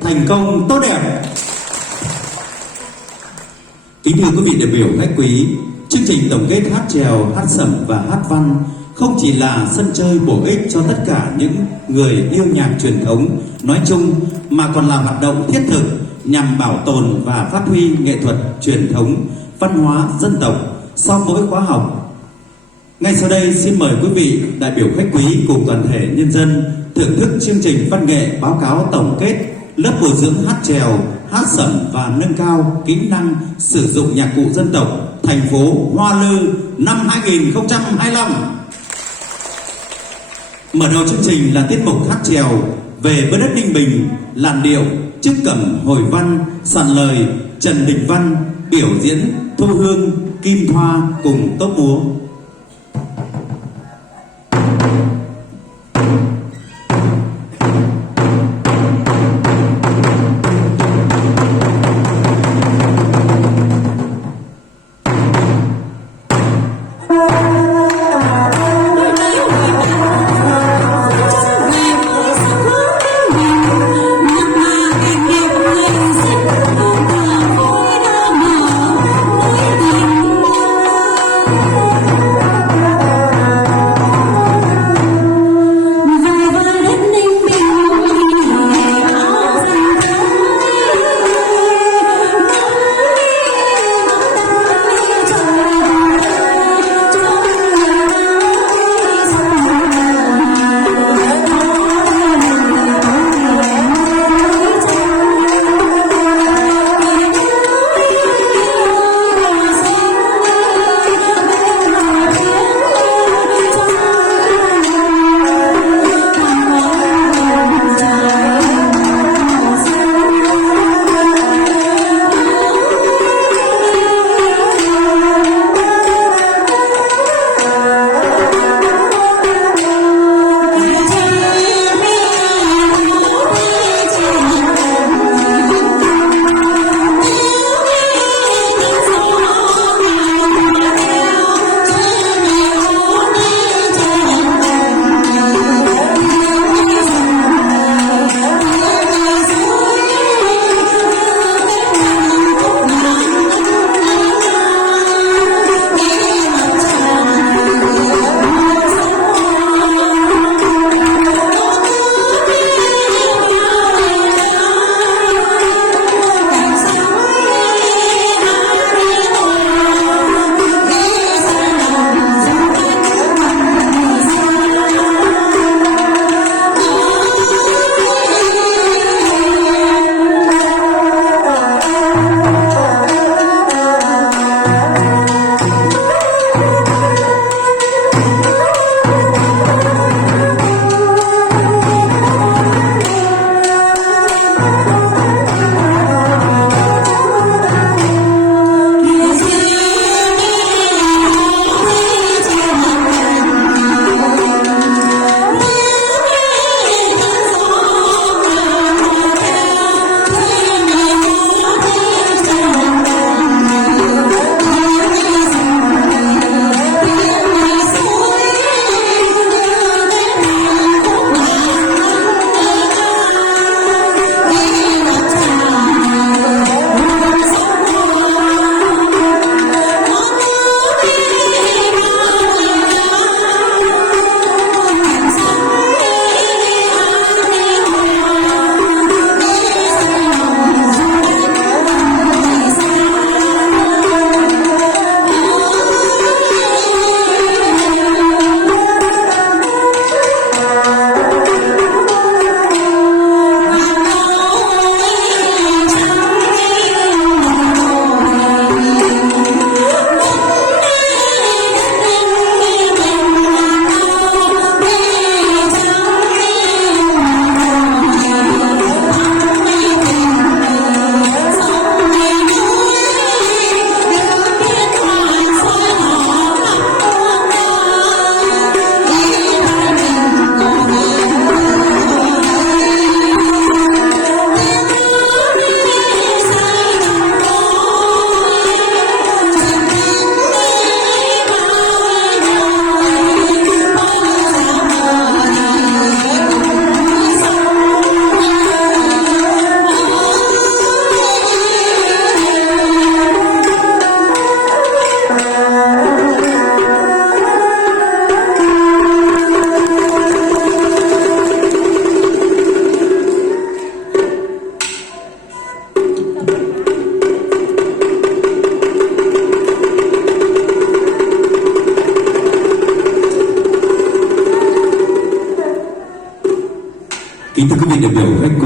thành công tốt đẹp. Kính thưa quý vị đại biểu khách quý, chương trình tổng kết hát chèo, hát sẩm và hát văn không chỉ là sân chơi bổ ích cho tất cả những người yêu nhạc truyền thống nói chung, mà còn là hoạt động thiết thực nhằm bảo tồn và phát huy nghệ thuật truyền thống văn hóa dân tộc sau mỗi khóa học. Ngay sau đây xin mời quý vị đại biểu khách quý cùng toàn thể nhân dân thưởng thức chương trình văn nghệ báo cáo tổng kết lớp bồi dưỡng hát chèo, hát sẩm và nâng cao kỹ năng sử dụng nhạc cụ dân tộc thành phố Hoa Lư năm 2025. Mở đầu chương trình là tiết mục hát chèo về với đất Ninh Bình, làn điệu Trức Cẩm Hồi Văn, soạn lời Trần Đình Văn, biểu diễn Thu Hương, Kim Thoa cùng tốp múa.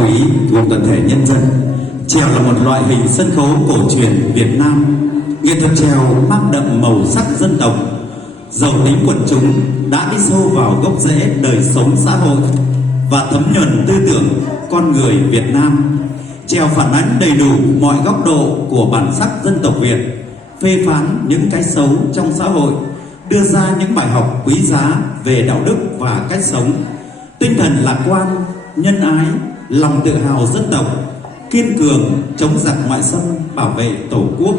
quý cùng toàn thể nhân dân, chèo là một loại hình sân khấu cổ truyền Việt Nam. Nghệ thuật chèo mang đậm màu sắc dân tộc, giàu tính quần chúng, đã đi sâu vào gốc rễ đời sống xã hội và thấm nhuần tư tưởng con người Việt Nam. Chèo phản ánh đầy đủ mọi góc độ của bản sắc dân tộc Việt, phê phán những cái xấu trong xã hội, đưa ra những bài học quý giá về đạo đức và cách sống, tinh thần lạc quan, nhân ái, lòng tự hào dân tộc, kiên cường chống giặc ngoại xâm, bảo vệ Tổ quốc.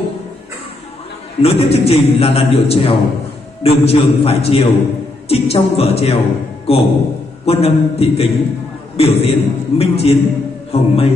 Nối tiếp chương trình là làn điệu chèo Đường Trường Phải Chiều, trích trong vở chèo cổ Quân Âm Thị Kính, biểu diễn Minh Chiến Hồng Mây.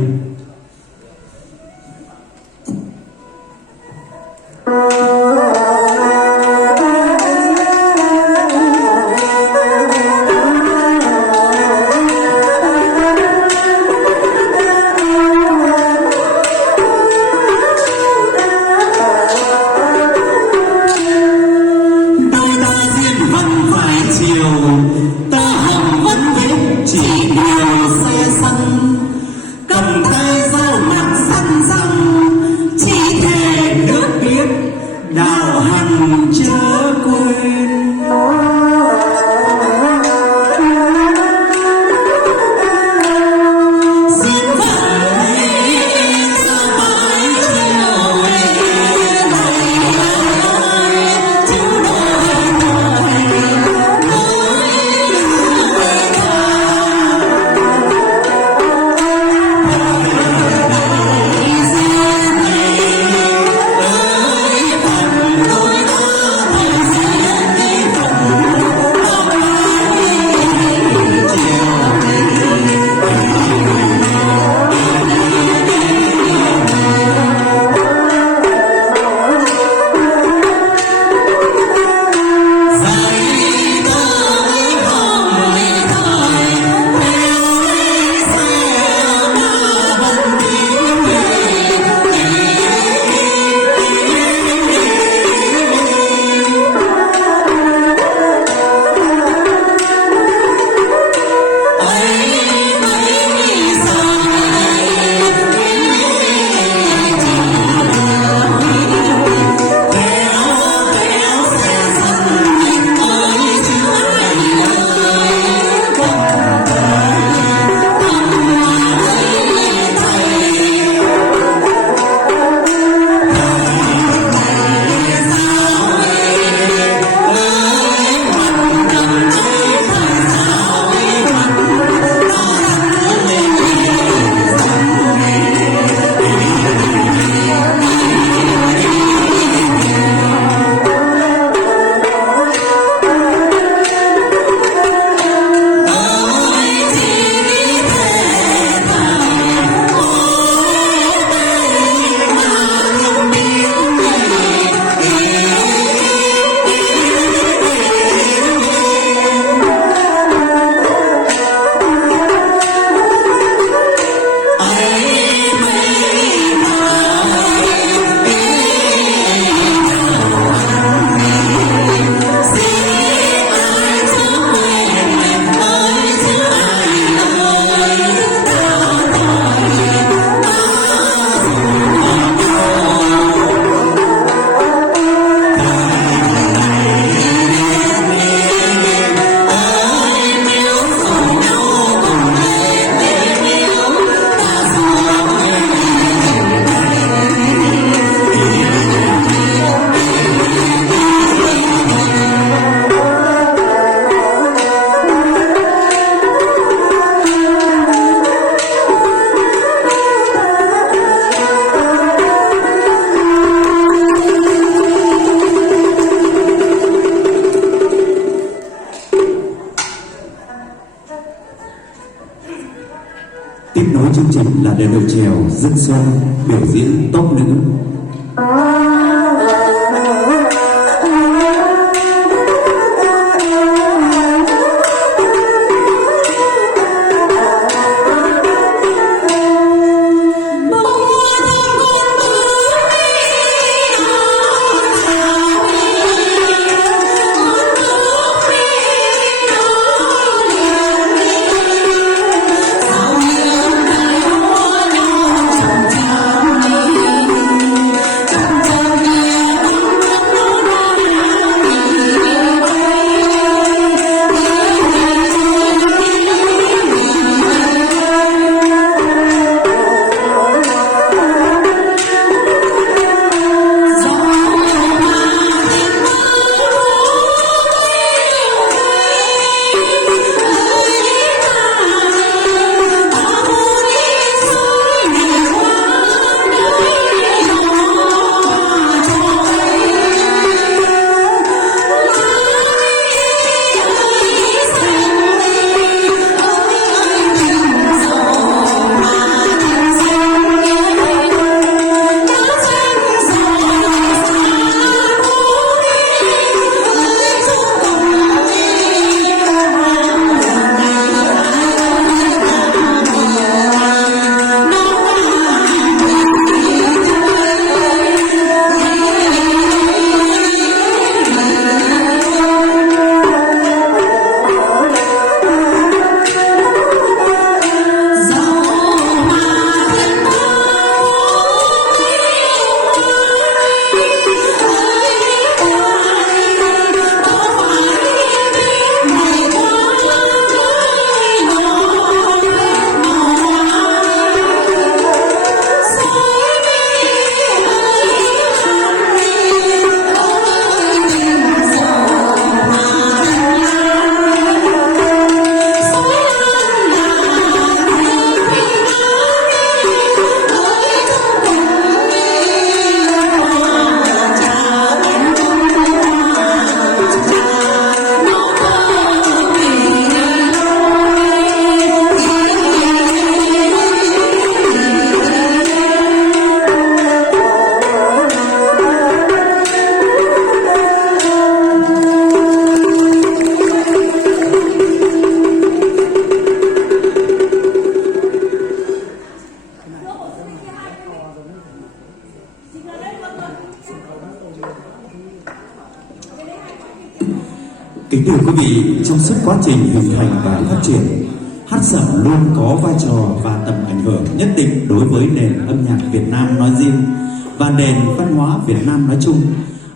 Tiếp nối chương trình là đèn đội chèo dân xuân biểu diễn tốp nữ. Hãy subscribe cho kênh Ghiền Mì Gõ để không bỏ lỡ Kính thưa quý vị, trong suốt quá trình hình thành và phát triển, hát sẩm luôn có vai trò và tầm ảnh hưởng nhất định đối với nền âm nhạc Việt Nam nói riêng và nền văn hóa Việt Nam nói chung.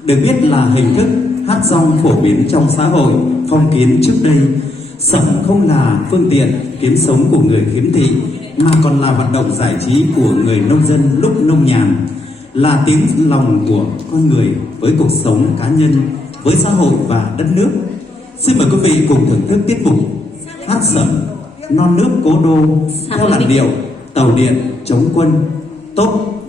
Được biết là hình thức hát dong phổ biến trong xã hội phong kiến trước đây, sẩm không là phương tiện kiếm sống của người khiếm thị mà còn là hoạt động giải trí của người nông dân lúc nông nhàn, là tiếng lòng của con người với cuộc sống cá nhân, với xã hội và đất nước. Xin mời quý vị cùng thưởng thức tiết mục hát sẩm Non Nước Cố Đô theo làn điệu Tàu Điện Chống Quân, Tốt